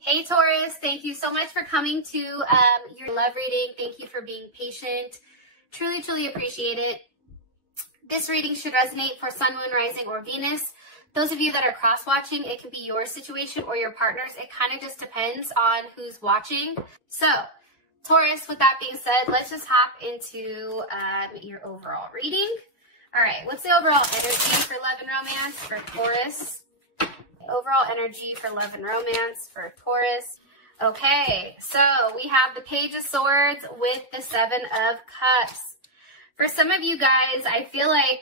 Hey Taurus, thank you so much for coming to your love reading. Thank you for being patient. Truly, truly appreciate it. This reading should resonate for Sun, Moon, Rising, or Venus. Those of you that are cross-watching, it can be your situation or your partner's. It kind of just depends on who's watching. So, Taurus, with that being said, let's just hop into your overall reading. All right, what's the overall energy for love and romance for Taurus? Overall energy for love and romance for Taurus. Okay, so we have the Page of Swords with the Seven of Cups. For some of you guys, I feel like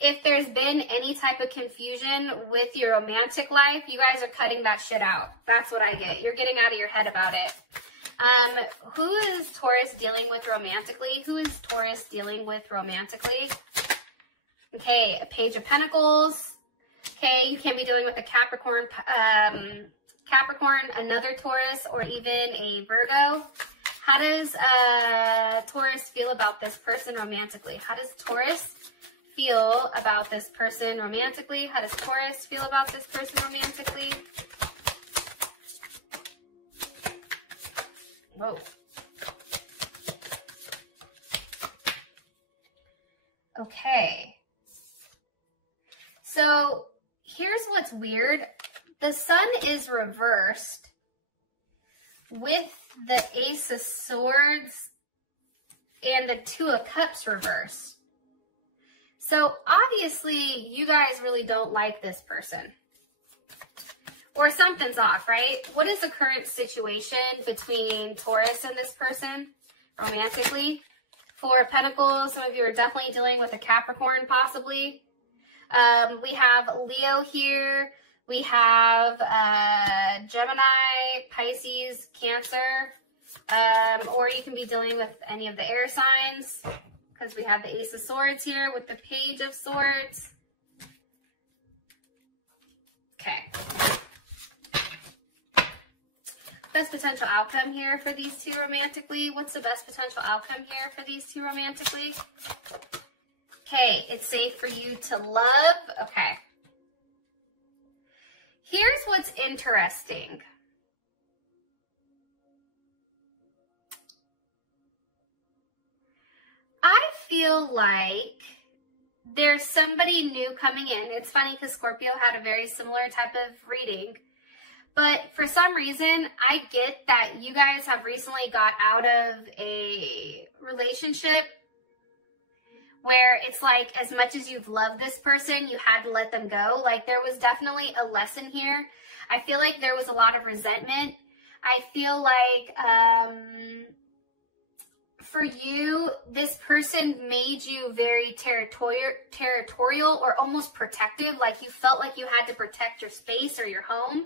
if there's been any type of confusion with your romantic life, you guys are cutting that shit out. That's what I get. You're getting out of your head about it. Who is Taurus dealing with romantically? Who is Taurus dealing with romantically? Okay, a Page of Pentacles. Okay, you can be dealing with a Capricorn, another Taurus, or even a Virgo. How does Taurus feel about this person romantically? How does Taurus feel about this person romantically? How does Taurus feel about this person romantically? Whoa. Okay. So here's what's weird. The Sun is reversed with the Ace of Swords and the Two of Cups reversed. So obviously you guys really don't like this person. Or something's off, right? What is the current situation between Taurus and this person romantically? Four of Pentacles, some of you are definitely dealing with a Capricorn possibly. We have Leo here. We have Gemini, Pisces, Cancer. Or you can be dealing with any of the air signs because we have the Ace of Swords here with the Page of Swords. Okay. Best potential outcome here for these two romantically. What's the best potential outcome here for these two romantically? Okay, it's safe for you to love. Okay. Here's what's interesting. I feel like there's somebody new coming in. It's funny because Scorpio had a very similar type of reading. But for some reason, I get that you guys have recently got out of a relationship where it's like, as much as you've loved this person, you had to let them go. Like, there was definitely a lesson here. I feel like there was a lot of resentment. I feel like for you, this person made you very territorial or almost protective. Like, you felt like you had to protect your space or your home.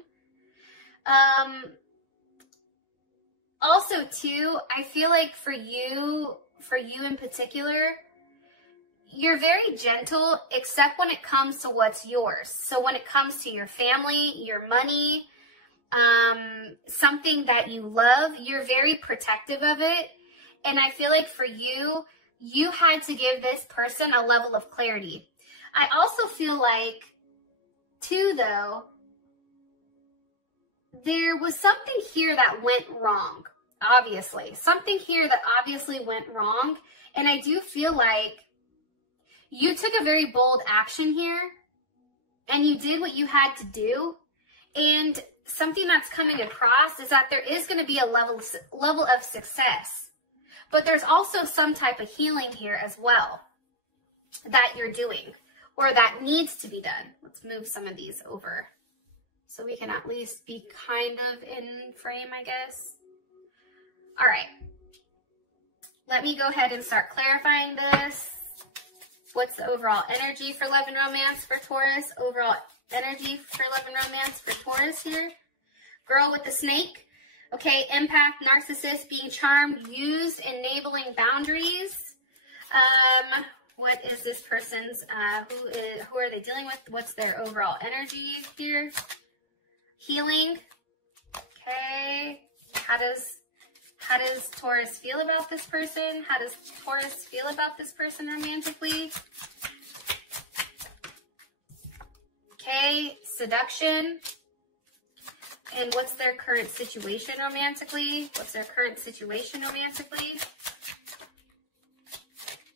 Also, too, I feel like for you in particular, you're very gentle, except when it comes to what's yours. So when it comes to your family, your money, something that you love, you're very protective of it. And I feel like for you, you had to give this person a level of clarity. I also feel like, too, though, there was something here that went wrong, obviously. Something here that obviously went wrong. And I do feel like you took a very bold action here, and you did what you had to do. And something that's coming across is that there is going to be a level of success. But there's also some type of healing here as well that you're doing, or that needs to be done. Let's move some of these over so we can at least be kind of in frame, I guess. All right. Let me go ahead and start clarifying this. What's the overall energy for love and romance for Taurus? Overall energy for love and romance for Taurus here. Girl with the snake. Okay, empath, narcissist, being charmed, used, enabling boundaries. What is this person's, who are they dealing with? What's their overall energy here? Healing. Okay. How does Taurus feel about this person? How does Taurus feel about this person romantically? Okay, seduction. And what's their current situation romantically? What's their current situation romantically?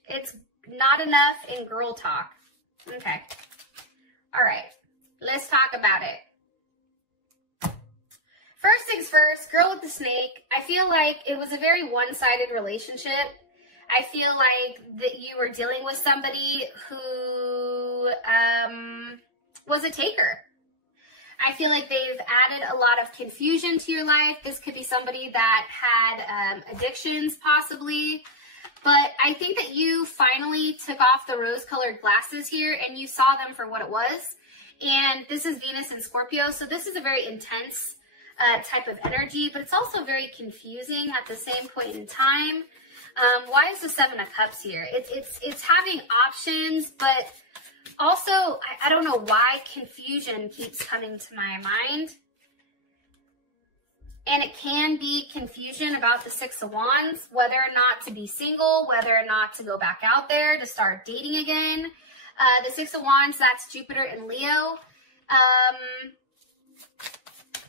It's not enough in girl talk. Okay. All right. Let's talk about it. First things first, girl with the snake. I feel like it was a very one-sided relationship. I feel like that you were dealing with somebody who was a taker. I feel like they've added a lot of confusion to your life. This could be somebody that had addictions possibly. But I think that you finally took off the rose-colored glasses here and you saw them for what it was. And this is Venus in Scorpio, so this is a very intense type of energy, but it's also very confusing at the same point in time. Why is the Seven of Cups here? It's having options, but also, I don't know why confusion keeps coming to my mind. And it can be confusion about the Six of Wands, whether or not to be single, whether or not to go back out there to start dating again. The Six of Wands, that's Jupiter and Leo.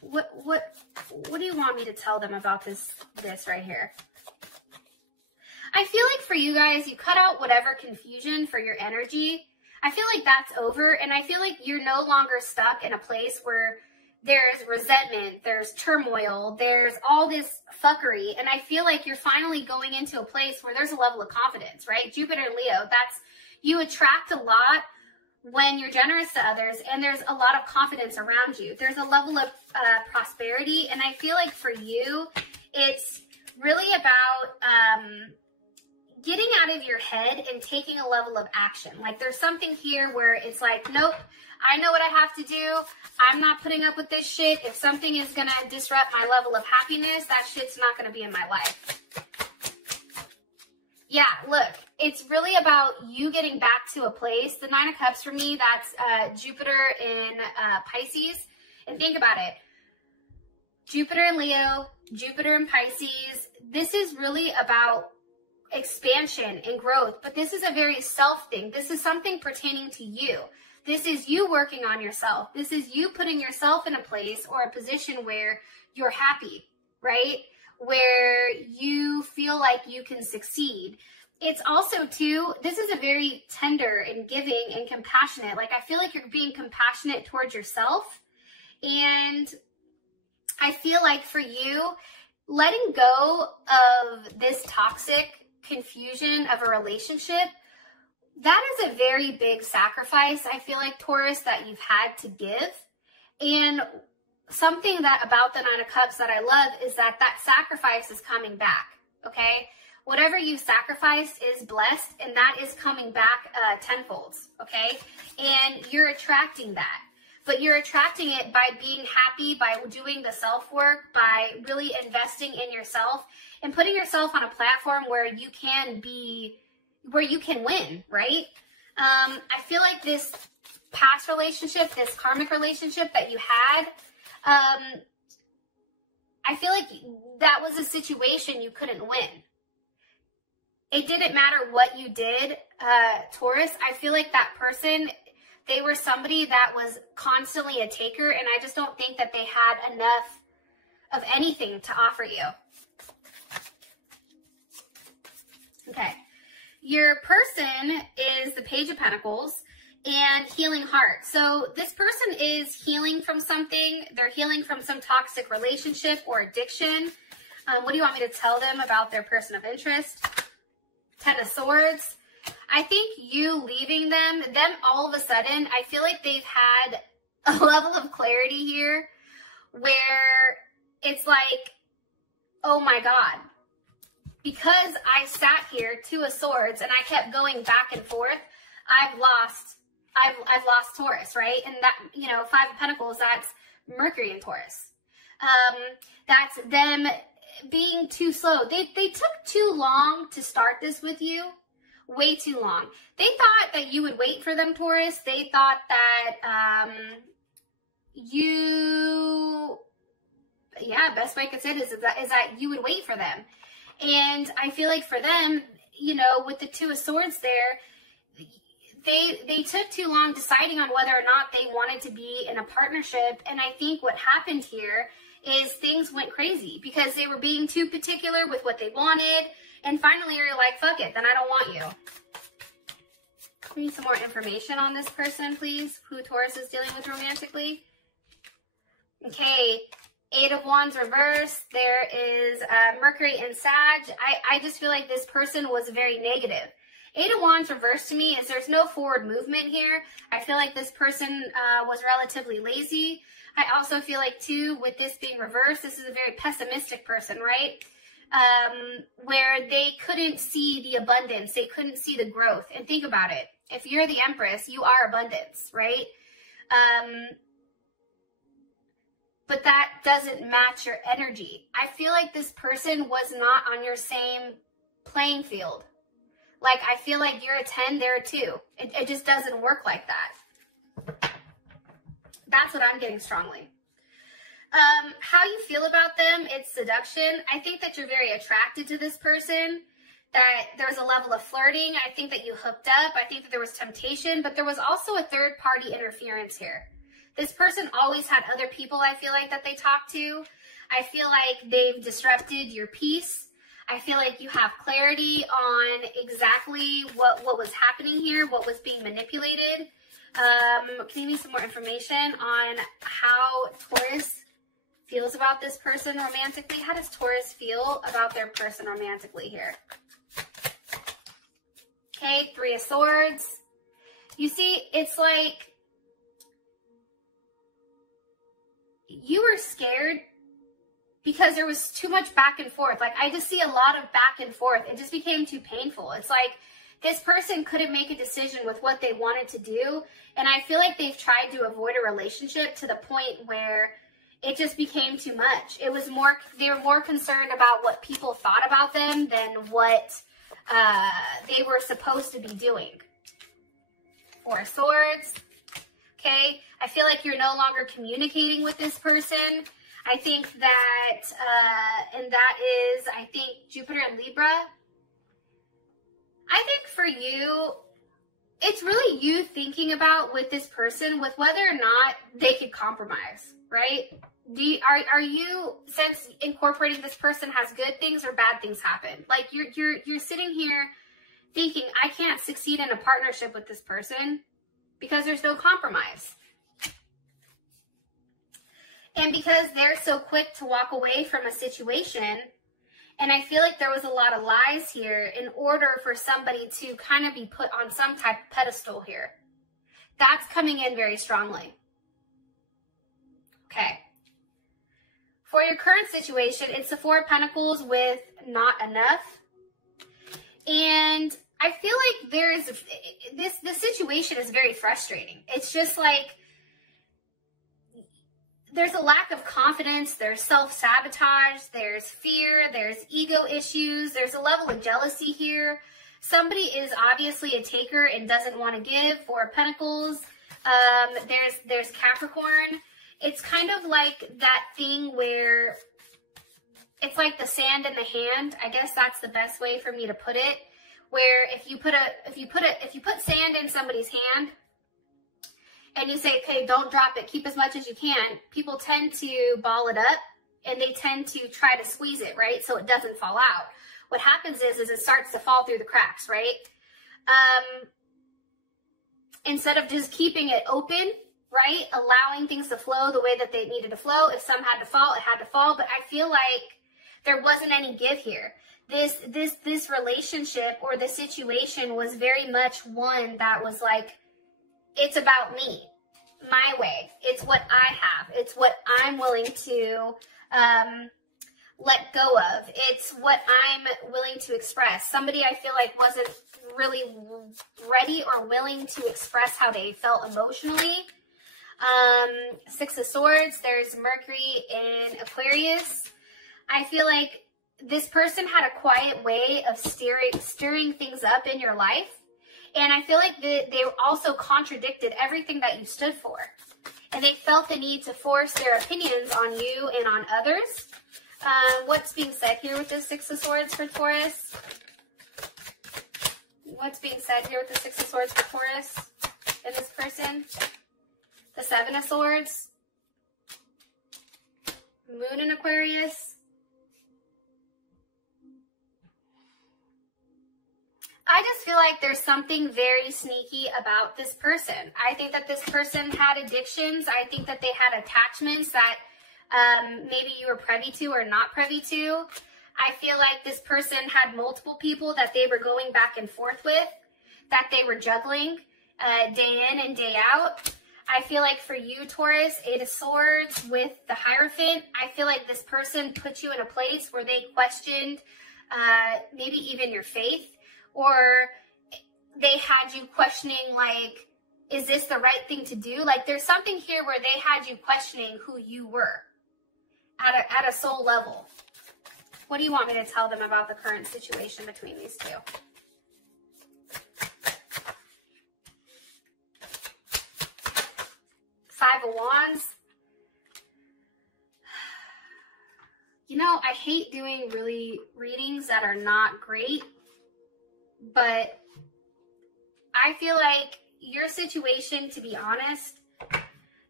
What do you want me to tell them about this right here? I feel like for you guys, you cut out whatever confusion for your energy. I feel like that's over, and I feel like you're no longer stuck in a place where there's resentment, there's turmoil, there's all this fuckery, and I feel like you're finally going into a place where there's a level of confidence, right? Jupiter and Leo, you attract a lot when you're generous to others, and there's a lot of confidence around you. There's a level of prosperity, and I feel like for you, it's really about getting out of your head and taking a level of action. Like there's something here where it's like, nope, I know what I have to do. I'm not putting up with this shit. If something is going to disrupt my level of happiness, that shit's not going to be in my life. Yeah, look, it's really about you getting back to a place. The Nine of Cups for me, that's Jupiter in Pisces. And think about it. Jupiter in Leo, Jupiter in Pisces. This is really about expansion and growth, but this is a very self thing. This is something pertaining to you. This is you working on yourself. This is you putting yourself in a place or a position where you're happy, right? Where you feel like you can succeed. It's also too, this is a very tender and giving and compassionate. Like I feel like you're being compassionate towards yourself. And I feel like for you, letting go of this toxic confusion of a relationship, that is a very big sacrifice, I feel like, Taurus, that you've had to give. And something that about the Nine of Cups that I love is that that sacrifice is coming back, okay? Whatever you sacrifice is blessed, and that is coming back tenfold, okay? And you're attracting that. But you're attracting it by being happy, by doing the self-work, by really investing in yourself and putting yourself on a platform where you can be, where you can win, right? I feel like this past relationship, this karmic relationship that you had, I feel like that was a situation you couldn't win. It didn't matter what you did, Taurus. I feel like that person, they were somebody that was constantly a taker, and I just don't think that they had enough of anything to offer you. Okay. Your person is the Page of Pentacles and Healing Heart. So this person is healing from something. They're healing from some toxic relationship or addiction. What do you want me to tell them about their person of interest? Ten of Swords. I think you leaving them all of a sudden, I feel like they've had a level of clarity here where it's like, oh my God, because I sat here, Two of Swords, and I kept going back and forth, I've lost Taurus, right? And that, you know, Five of Pentacles, that's Mercury in Taurus. That's them being too slow. They took too long to start this with you. Way too long. They thought that you would wait for them, Taurus. They thought that best way I could say it is that you would wait for them. And I feel like for them, you know, with the Two of Swords there, they took too long deciding on whether or not they wanted to be in a partnership. And I think what happened here is things went crazy because they were being too particular with what they wanted. And finally, you're like, fuck it, then I don't want you. We need some more information on this person, please. Who Taurus is dealing with romantically. Okay, 8 of Wands reversed. There is Mercury and Sag. I just feel like this person was very negative. 8 of Wands reversed to me is there's no forward movement here. I feel like this person was relatively lazy. I also feel like, too, with this being reversed, this is a very pessimistic person, right? Where they couldn't see the abundance. They couldn't see the growth. And think about it. If you're the Empress, you are abundance, right? But that doesn't match your energy. I feel like this person was not on your same playing field. Like, I feel like you're a 10, they're a 2. It just doesn't work like that. That's what I'm getting strongly. How you feel about them, it's seduction. I think that you're very attracted to this person, that there's a level of flirting. I think that you hooked up. I think that there was temptation, but there was also a third-party interference here. This person always had other people, I feel like, that they talked to. I feel like they've disrupted your peace. I feel like you have clarity on exactly what was happening here, what was being manipulated. Can you give me some more information on how Taurus feels about this person romantically? How does Taurus feel about their person romantically here? Okay, 3 of Swords. You see, it's like you were scared because there was too much back and forth. Like, I just see a lot of back and forth. It just became too painful. It's like this person couldn't make a decision with what they wanted to do. And I feel like they've tried to avoid a relationship to the point where it just became too much. It was more, they were more concerned about what people thought about them than what they were supposed to be doing. 4 of Swords. Okay, I feel like you're no longer communicating with this person. I think that, and that is, I think, Jupiter and Libra. I think for you, it's really you thinking about with this person, with whether or not they could compromise, right? Are you, since incorporating this person has good things or bad things happen? Like you're sitting here thinking, I can't succeed in a partnership with this person because there's no compromise. And because they're so quick to walk away from a situation, and I feel like there was a lot of lies here in order for somebody to kind of be put on some type of pedestal here. That's coming in very strongly. Okay. For your current situation, it's the 4 of Pentacles with not enough. And I feel like there's this situation is very frustrating. It's just like there's a lack of confidence, there's self-sabotage, there's fear, there's ego issues, there's a level of jealousy here. Somebody is obviously a taker and doesn't want to give. 4 of Pentacles. There's Capricorn. It's kind of like that thing where it's like the sand in the hand. I guess that's the best way for me to put it. Where if you put sand in somebody's hand and you say, okay, don't drop it, keep as much as you can, people tend to ball it up and they tend to try to squeeze it, right? So it doesn't fall out. What happens is it starts to fall through the cracks, right? Instead of just keeping it open, right? Allowing things to flow the way that they needed to flow. If some had to fall, it had to fall. But I feel like there wasn't any give here. This relationship or the situation was very much one that was like, it's about me, my way. It's what I have. It's what I'm willing to let go of. It's what I'm willing to express. Somebody I feel like wasn't really ready or willing to express how they felt emotionally. 6 of Swords, there's Mercury in Aquarius. I feel like this person had a quiet way of stirring things up in your life. And I feel like they also contradicted everything that you stood for. And they felt the need to force their opinions on you and on others. What's being said here with the 6 of Swords for Taurus? What's being said here with the 6 of Swords for Taurus and this person? The 7 of Swords. Moon in Aquarius. I just feel like there's something very sneaky about this person. I think that this person had addictions. I think that they had attachments that maybe you were privy to or not privy to. I feel like this person had multiple people that they were going back and forth with, that they were juggling day in and day out. I feel like for you, Taurus, Eight of Swords with the Hierophant, I feel like this person put you in a place where they questioned maybe even your faith, or they had you questioning, like, is this the right thing to do? Like, there's something here where they had you questioning who you were at a soul level. What do you want me to tell them about the current situation between these two? Five of Wands. You know, I hate doing readings that are not great, but I feel like your situation, to be honest,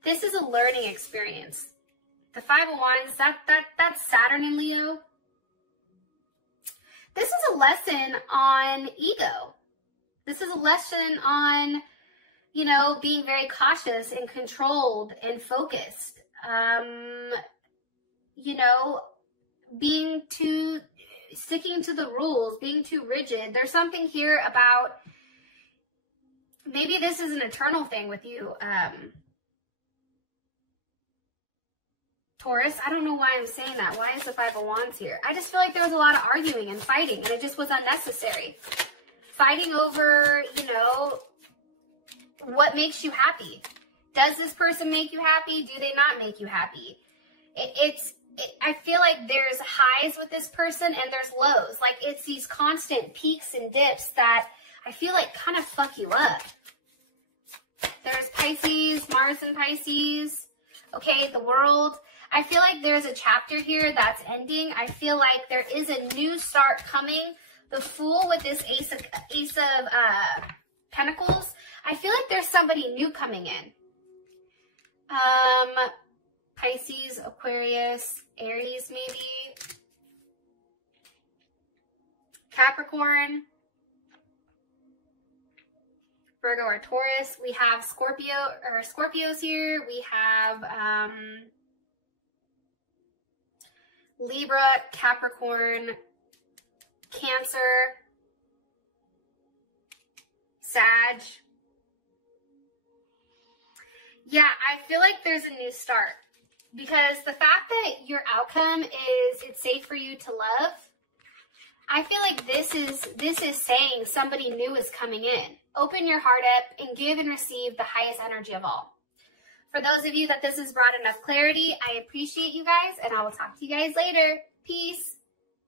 this is a learning experience. The Five of Wands, that's Saturn in Leo. This is a lesson on ego. This is a lesson on, you know, being very cautious and controlled and focused. You know, sticking to the rules, being too rigid. There's something here about, maybe this is an eternal thing with you, Taurus. I don't know why I'm saying that. Why is the Five of Wands here? I just feel like there was a lot of arguing and fighting, and it just was unnecessary. Fighting over, you know, what makes you happy. Does this person make you happy? Do they not make you happy? I feel like there's highs with this person and there's lows. Like, it's these constant peaks and dips that I feel like kind of fuck you up. There's Pisces, Mars and Pisces. Okay, the World. I feel like there's a chapter here that's ending. I feel like there is a new start coming. The Fool with this Ace of Pentacles. I feel like there's somebody new coming in. Pisces, Aquarius, Aries maybe. Capricorn. Virgo or Taurus. We have Scorpios here. We have Libra, Capricorn, Cancer, Sag. Yeah, I feel like there's a new start, because the fact that your outcome is it's safe for you to love, I feel like this is saying somebody new is coming in. Open your heart up and give and receive the highest energy of all. For those of you that this has brought enough clarity, I appreciate you guys, and I will talk to you guys later. Peace.